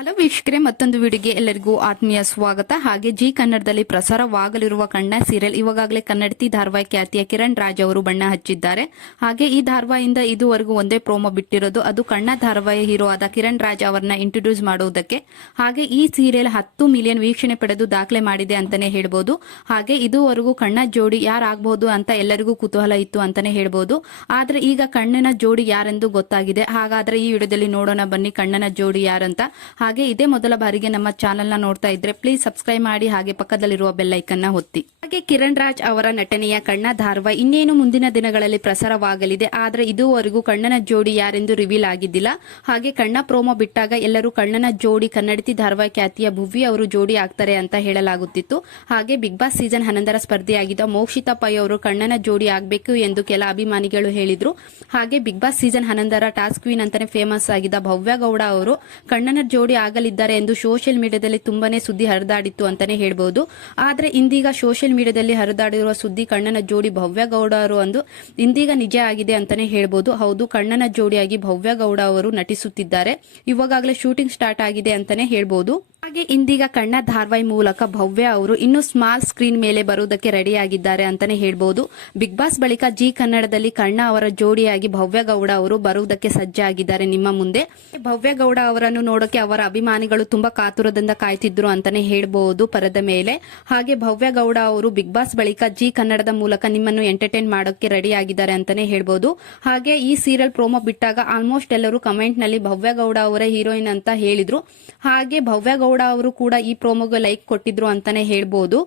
Hello ವೀಕ್ಷಕರೇ, ಮತ್ತೊಂದು ವಿಡಿಯೋಗೆ ಎಲ್ಲರಿಗೂ ಆತ್ಮೀಯ ಸ್ವಾಗತ. ಹಾಗೆ ಜಿ ಕನ್ನಡದಲ್ಲಿ ಪ್ರಸಾರವಾಗಲಿರುವ ಕಣ್ಣ ಸೀರಿಯಲ್ ಇವಾಗಲೇ ಕನ್ನಡತಿ ಧಾರಾವಾಹಿ ಖ್ಯಾತಿಯ ಕಿರಣ್ ರಾಜ್ ಅವರು ಬಣ್ಣ ಹಚ್ಚಿದ್ದಾರೆ. ಹಾಗೆ ಈ ಧಾರಾವಾಹಿಯಿಂದ ಇದುವರೆಗೂ ಒಂದೇ ಪ್ರೋಮೋ ಬಿಟ್ಟಿರೋದು, ಅದು ಕಣ್ಣ ಧಾರಾವಾಹಿ ಹೀರೋ ಆದ ಕಿರಣ್ ರಾಜ್ ಅವರನ್ನ ಇಂಟ್ರೊಡ್ಯೂಸ್ ಮಾಡುವುದಕ್ಕೆ. ಹಾಗೆ ಈ ಸೀರಿಯಲ್ 10 ಮಿಲಿಯನ್ ವೀಕ್ಷಣೆ ಪಡೆದು ದಾಖಲೆ ಮಾಡಿದೆ ಅಂತಾನೆ ಹೇಳ್ಬೋದು. ಹಾಗೆ ಇದುವರೆಗೂ ಕಣ್ಣ ಜೋಡಿ ಯಾರಾಗಬಹುದು ಅಂತ ಎಲ್ಲರಿಗೂ ಕುತೂಹಲ ಇತ್ತು ಅಂತಾನೆ ಹೇಳ್ಬೋದು. ಆದ್ರೆ ಈಗ ಕಣ್ಣನ ಜೋಡಿ ಯಾರೆಂದು ಗೊತ್ತಾಗಿದೆ. ಹಾಗಾದ್ರೆ ಈ ವಿಡಿಯೋದಲ್ಲಿ ನೋಡೋಣ ಬನ್ನಿ ಕಣ್ಣನ ಜೋಡಿ ಯಾರಂತ. ಹಾಗೆ ಇದೇ ಮೊದಲ ಬಾರಿಗೆ ನಮ್ಮ ಚಾನೆಲ್ ನ ನೋಡ್ತಾ ಇದ್ರೆ ಪ್ಲೀಸ್ ಸಬ್ಸ್ಕ್ರೈಬ್ ಮಾಡಿ, ಹಾಗೆ ಪಕ್ಕದಲ್ಲಿರುವ ಬೆಲ್ ಐಕನ್ ನ ಒತ್ತಿ. ಹಾಗೆ ಕಿರಣ್ ರಾಜ್ ಅವರ ನಟನೆಯ ಕಣ್ಣ ಧಾರಾವಾಹಿ ಇನ್ನೇನು ಮುಂದಿನ ದಿನಗಳಲ್ಲಿ ಪ್ರಸಾರವಾಗಲಿದೆ. ಆದ್ರೆ ಇದುವರೆಗೂ ಕಣ್ಣನ ಜೋಡಿ ಯಾರೆಂದು ರಿವೀಲ್ ಆಗಿದ್ದಿಲ್ಲ. ಹಾಗೆ ಕಣ್ಣ ಪ್ರೋಮೋ ಬಿಟ್ಟಾಗ ಎಲ್ಲರೂ ಕಣ್ಣನ ಜೋಡಿ ಕನ್ನಡತಿ ಧಾರಾವಾಹಿ ಖ್ಯಾತಿಯ ಭುವಿ ಅವರು ಜೋಡಿ ಆಗ್ತಾರೆ ಅಂತ ಹೇಳಲಾಗುತ್ತಿತ್ತು. ಹಾಗೆ ಬಿಗ್ ಬಾಸ್ ಸೀಸನ್ 11 ಸ್ಪರ್ಧೆಯಾಗಿದ್ದ ಮೋಕ್ಷಿತಾ ಪೈ ಅವರು ಕಣ್ಣನ ಜೋಡಿ ಆಗಬೇಕು ಎಂದು ಕೆಲ ಅಭಿಮಾನಿಗಳು ಹೇಳಿದ್ರು. ಹಾಗೆ Bigg Boss season 11 task queen ಅಂತಾನೆ ಫೇಮಸ್ ಆಗಿದ್ದ ಭವ್ಯ ಗೌಡ ಅವರು ಕಣ್ಣನ ಜೋಡಿ ಆಗಲಿದ್ದಾರೆ ಎಂದು ಸೋಷಿಯಲ್ ಮೀಡಿಯಾದಲ್ಲಿ ತುಂಬಾನೇ ಸುದ್ದಿ ಹರಿದಾಡಿತ್ತು ಅಂತಾನೆ ಹೇಳ್ಬಹುದು. ಆದ್ರೆ ಇಂದೀಗ ಸೋಷಿಯಲ್ ಮೀಡಿಯಾದಲ್ಲಿ ಹರಿದಾಡಿರುವ ಸುದ್ದಿ ಕಣ್ಣನ ಜೋಡಿ ಭವ್ಯ ಗೌಡ ಅವರು ಅಂದು ಇಂದೀಗ ನಿಜ ಆಗಿದೆ ಅಂತಾನೆ ಹೇಳ್ಬಹುದು. ಹೌದು, ಕಣ್ಣನ ಜೋಡಿಯಾಗಿ ಭವ್ಯ ಗೌಡ ಅವರು ನಟಿಸುತ್ತಿದ್ದಾರೆ. ಇವಾಗಲೇ ಶೂಟಿಂಗ್ ಸ್ಟಾರ್ಟ್ ಆಗಿದೆ ಅಂತಾನೆ ಹೇಳ್ಬಹುದು. ಹಾಗೆ ಇಂದೀಗ ಕಣ್ಣ ಧಾರಾವಾಹಿ ಮೂಲಕ ಭವ್ಯ ಅವರು ಇನ್ನು ಸ್ಮಾಲ್ ಸ್ಕ್ರೀನ್ ಮೇಲೆ ಬರುವುದಕ್ಕೆ ರೆಡಿ ಆಗಿದ್ದಾರೆ ಅಂತಾನೆ ಹೇಳ್ಬಹುದು. ಬಿಗ್ ಬಾಸ್ ಬಳಿಕ ಜಿ ಕನ್ನಡದಲ್ಲಿ ಕಣ್ಣ ಅವರ ಜೋಡಿಯಾಗಿ ಭವ್ಯ ಗೌಡ ಅವರು ಬರುವುದಕ್ಕೆ ಸಜ್ಜಾಗಿದ್ದಾರೆ ನಿಮ್ಮ ಮುಂದೆ. ಭವ್ಯ ಗೌಡ ಅವರನ್ನು ನೋಡೋಕೆ ಅವರ ಅಭಿಮಾನಿಗಳು ತುಂಬಾ ಕಾತುರದಿಂದ ಕಾಯ್ತಿದ್ರು ಅಂತಾನೆ ಹೇಳ್ಬಹುದು ಪರದ ಮೇಲೆ. ಹಾಗೆ ಭವ್ಯ ಗೌಡ ಅವರು ಬಿಗ್ ಬಾಸ್ ಬಳಿಕ ಜಿ ಕನ್ನಡದ ಮೂಲಕ ನಿಮ್ಮನ್ನು ಎಂಟರ್ಟೈನ್ ಮಾಡೋಕೆ ರೆಡಿ ಆಗಿದ್ದಾರೆ ಅಂತಾನೆ ಹೇಳ್ಬಹುದು. ಹಾಗೆ ಈ ಸೀರಿಯಲ್ ಪ್ರೋಮೋ ಬಿಟ್ಟಾಗ ಆಲ್ಮೋಸ್ಟ್ ಎಲ್ಲರೂ ಕಮೆಂಟ್ ನಲ್ಲಿ ಭವ್ಯ ಗೌಡ ಅವರೇ ಹೀರೋಯಿನ್ ಅಂತ ಹೇಳಿದ್ರು. ಹಾಗೆ ಭವ್ಯ ಗೌಡ ಅವರು ಕೂಡ ಈ ಪ್ರೋಮೋಗೆ ಲೈಕ್ ಕೊಟ್ಟಿದ್ರು ಅಂತಾನೆ ಹೇಳ್ಬಹುದು.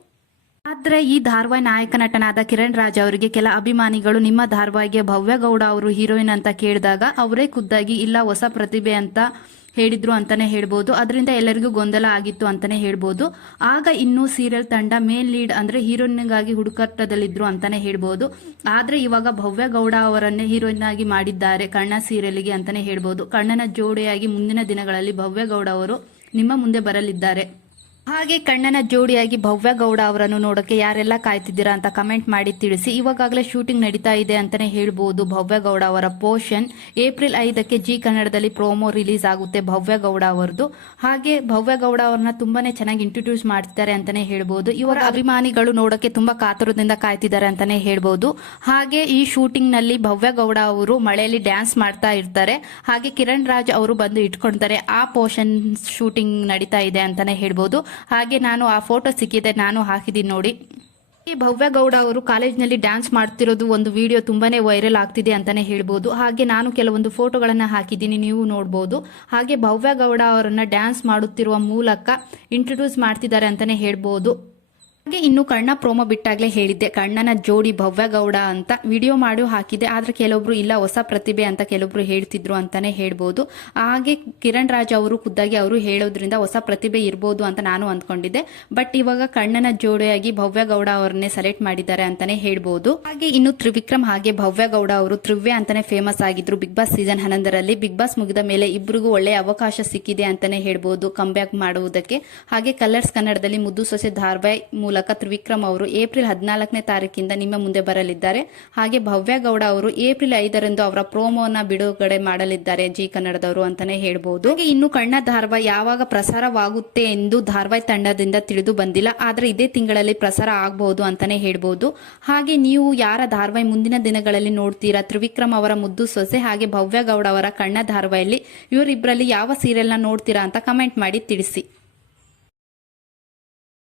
ಆದ್ರೆ ಈ ಧಾರಾವಾಹಿ ನಾಯಕ ನಟನಾದ ಕಿರಣ್ ರಾಜ್ ಅವರಿಗೆ ಕೆಲ ಅಭಿಮಾನಿಗಳು ನಿಮ್ಮ ಧಾರಾವಾಹಿಗೆ ಭವ್ಯ ಗೌಡ ಅವರು ಹೀರೋಯಿನ್ ಅಂತ ಕೇಳಿದಾಗ ಅವರೇ ಖುದ್ದಾಗಿ ಇಲ್ಲ ಹೊಸ ಪ್ರತಿಭೆ ಅಂತ ಹೇಳಿದ್ರು ಅಂತಾನೆ ಹೇಳ್ಬೋದು. ಅದರಿಂದ ಎಲ್ಲರಿಗೂ ಗೊಂದಲ ಆಗಿತ್ತು ಅಂತಾನೆ ಹೇಳ್ಬೋದು. ಆಗ ಇನ್ನೂ ಸೀರಿಯಲ್ ತಂಡ ಮೇನ್ ಲೀಡ್ ಅಂದ್ರೆ ಹೀರೋಯಿನ್ಗಾಗಿ ಹುಡುಕಾಟದಲ್ಲಿದ್ರು ಅಂತಾನೆ ಹೇಳ್ಬೋದು. ಆದ್ರೆ ಇವಾಗ ಭವ್ಯ ಗೌಡ ಅವರನ್ನೇ ಹೀರೋಯಿನ್ ಆಗಿ ಮಾಡಿದ್ದಾರೆ ಕಣ್ಣ ಸೀರಿಯಲ್ಗೆ ಅಂತಾನೆ ಹೇಳ್ಬೋದು. ಕಣ್ಣನ ಜೋಡಿಯಾಗಿ ಮುಂದಿನ ದಿನಗಳಲ್ಲಿ ಭವ್ಯ ಗೌಡ ಅವರು ನಿಮ್ಮ ಮುಂದೆ ಬರಲಿದ್ದಾರೆ. ಹಾಗೆ ಕಣ್ಣನ ಜೋಡಿಯಾಗಿ ಭವ್ಯ ಗೌಡ ಅವರನ್ನು ನೋಡೋಕೆ ಯಾರೆಲ್ಲ ಕಾಯ್ತಿದ್ದೀರಾ ಅಂತ ಕಮೆಂಟ್ ಮಾಡಿ ತಿಳಿಸಿ. ಇವಾಗಲೇ ಶೂಟಿಂಗ್ ನಡೀತಾ ಇದೆ ಅಂತಾನೆ ಹೇಳ್ಬಹುದು. ಭವ್ಯ ಗೌಡ ಅವರ ಪೋರ್ಷನ್ ಏಪ್ರಿಲ್ 5ಕ್ಕೆ ಜಿ ಕನ್ನಡದಲ್ಲಿ ಪ್ರೋಮೋ ರಿಲೀಸ್ ಆಗುತ್ತೆ ಭವ್ಯ ಗೌಡ ಅವರದು. ಹಾಗೆ ಭವ್ಯ ಗೌಡ ಅವರನ್ನ ತುಂಬಾನೇ ಚೆನ್ನಾಗಿ ಇಂಟ್ರೊಡ್ಯೂಸ್ ಮಾಡ್ತಿದ್ದಾರೆ ಅಂತಾನೆ ಹೇಳ್ಬಹುದು. ಇವರ ಅಭಿಮಾನಿಗಳು ನೋಡೋಕೆ ತುಂಬಾ ಕಾತುರದಿಂದ ಕಾಯ್ತಿದ್ದಾರೆ ಅಂತಾನೆ ಹೇಳ್ಬಹುದು. ಹಾಗೆ ಈ ಶೂಟಿಂಗ್ ನಲ್ಲಿ ಭವ್ಯ ಗೌಡ ಅವರು ಮಳೆಯಲ್ಲಿ ಡ್ಯಾನ್ಸ್ ಮಾಡ್ತಾ ಇರ್ತಾರೆ. ಹಾಗೆ ಕಿರಣ್ ರಾಜ್ ಅವರು ಬಂದು ಇಟ್ಕೊಳ್ತಾರೆ. ಆ ಪೋರ್ಷನ್ ಶೂಟಿಂಗ್ ನಡೀತಾ ಇದೆ ಅಂತಾನೆ ಹೇಳ್ಬಹುದು. ಹಾಗೆ ನಾನು ಆ ಫೋಟೋ ಸಿಕ್ಕಿದೆ, ನಾನು ಹಾಕಿದ್ದೀನಿ ನೋಡಿ. ಈ ಭವ್ಯ ಗೌಡ ಅವರು ಕಾಲೇಜ್ನಲ್ಲಿ ಡ್ಯಾನ್ಸ್ ಮಾಡ್ತಿರೋದು ಒಂದು ವಿಡಿಯೋ ತುಂಬಾನೇ ವೈರಲ್ ಆಗ್ತಿದೆ ಅಂತಾನೆ ಹೇಳ್ಬೋದು. ಹಾಗೆ ನಾನು ಕೆಲವೊಂದು ಫೋಟೋಗಳನ್ನ ಹಾಕಿದ್ದೀನಿ, ನೀವು ನೋಡಬಹುದು. ಹಾಗೆ ಭವ್ಯ ಗೌಡ ಅವರನ್ನ ಡ್ಯಾನ್ಸ್ ಮಾಡುತ್ತಿರುವ ಮೂಲಕ ಇಂಟ್ರೊಡ್ಯೂಸ್ ಮಾಡ್ತಿದ್ದಾರೆ ಅಂತಾನೆ ಹೇಳ್ಬೋದು. ಹಾಗೆ ಇನ್ನು ಕಣ್ಣ ಪ್ರೋಮೋ ಬಿಟ್ಟಾಗ್ಲೇ ಹೇಳಿದ್ದೆ ಕಣ್ಣನ ಜೋಡಿ ಭವ್ಯ ಗೌಡ ಅಂತ ವಿಡಿಯೋ ಮಾಡಿ ಹಾಕಿದೆ. ಆದ್ರೆ ಕೆಲವೊಬ್ರು ಇಲ್ಲ ಹೊಸ ಪ್ರತಿಭೆ ಅಂತ ಕೆಲವೊಬ್ರು ಹೇಳ್ತಿದ್ರು ಅಂತಾನೆ ಹೇಳ್ಬೋದು. ಹಾಗೆ ಕಿರಣ್ ರಾಜ್ ಅವರು ಖುದ್ದಾಗಿ ಅವರು ಹೇಳೋದ್ರಿಂದ ಹೊಸ ಪ್ರತಿಭೆ ಇರ್ಬೋದು ಅಂತ ನಾನು ಅಂದ್ಕೊಂಡಿದ್ದೆ. ಬಟ್ ಇವಾಗ ಕಣ್ಣನ ಜೋಡಿಯಾಗಿ ಭವ್ಯ ಗೌಡ ಅವರನ್ನೇ ಸೆಲೆಕ್ಟ್ ಮಾಡಿದ್ದಾರೆ ಅಂತಾನೆ ಹೇಳ್ಬೋದು. ಹಾಗೆ ಇನ್ನು ತ್ರಿವಿಕ್ರಮ್ ಹಾಗೆ ಭವ್ಯ ಗೌಡ ಅವರು ತ್ರಿವ್ಯ ಅಂತಾನೆ ಫೇಮಸ್ ಆಗಿದ್ರು ಬಿಗ್ ಬಾಸ್ ಸೀಸನ್ 11ರಲ್ಲಿ. ಬಿಗ್ ಬಾಸ್ ಮುಗಿದ ಮೇಲೆ ಇಬ್ಬರಿಗೂ ಒಳ್ಳೆಯ ಅವಕಾಶ ಸಿಕ್ಕಿದೆ ಅಂತಾನೆ ಹೇಳ್ಬೋದು ಕಮ್ ಬ್ಯಾಕ್ ಮಾಡುವುದಕ್ಕೆ. ಹಾಗೆ ಕಲರ್ಸ್ ಕನ್ನಡದಲ್ಲಿ ಮುದ್ದು ಸೊಸೆ ಧಾರಾವಾಹಿ ಮೂಲಕ ತ್ರಿವಿಕ್ರಮ್ ಅವರು ಏಪ್ರಿಲ್ 14ನೇ ತಾರೀಕಿಂದ ನಿಮ್ಮ ಮುಂದೆ ಬರಲಿದ್ದಾರೆ. ಹಾಗೆ ಭವ್ಯ ಗೌಡ ಅವರು ಏಪ್ರಿಲ್ 5ರಂದು ಅವರ ಪ್ರೋಮೋನ ಬಿಡುಗಡೆ ಮಾಡಲಿದ್ದಾರೆ ಜಿ ಕನ್ನಡದವರು ಅಂತಾನೆ ಹೇಳ್ಬಹುದು. ಹಾಗೆ ಇನ್ನು ಕಣ್ಣ ಧಾರಾವಾಹಿ ಯಾವಾಗ ಪ್ರಸಾರವಾಗುತ್ತೆ ಎಂದು ಧಾರಾವಾಹಿ ತಂಡದಿಂದ ತಿಳಿದು ಬಂದಿಲ್ಲ. ಆದ್ರೆ ಇದೇ ತಿಂಗಳಲ್ಲಿ ಪ್ರಸಾರ ಆಗಬಹುದು ಅಂತಾನೆ ಹೇಳ್ಬಹುದು. ಹಾಗೆ ನೀವು ಯಾರ ಧಾರಾವಾಹಿ ಮುಂದಿನ ದಿನಗಳಲ್ಲಿ ನೋಡ್ತೀರಾ? ತ್ರಿವಿಕ್ರಮ್ ಅವರ ಮುದ್ದು ಸೊಸೆ ಹಾಗೆ ಭವ್ಯ ಗೌಡ ಅವರ ಕಣ್ಣ ಧಾರಾವಾಹಿಯಲ್ಲಿ ಇವರಿಬ್ಬರಲ್ಲಿ ಯಾವ ಸೀರಿಯಲ್ ನ ನೋಡ್ತೀರಾ ಅಂತ ಕಮೆಂಟ್ ಮಾಡಿ ತಿಳಿಸಿ.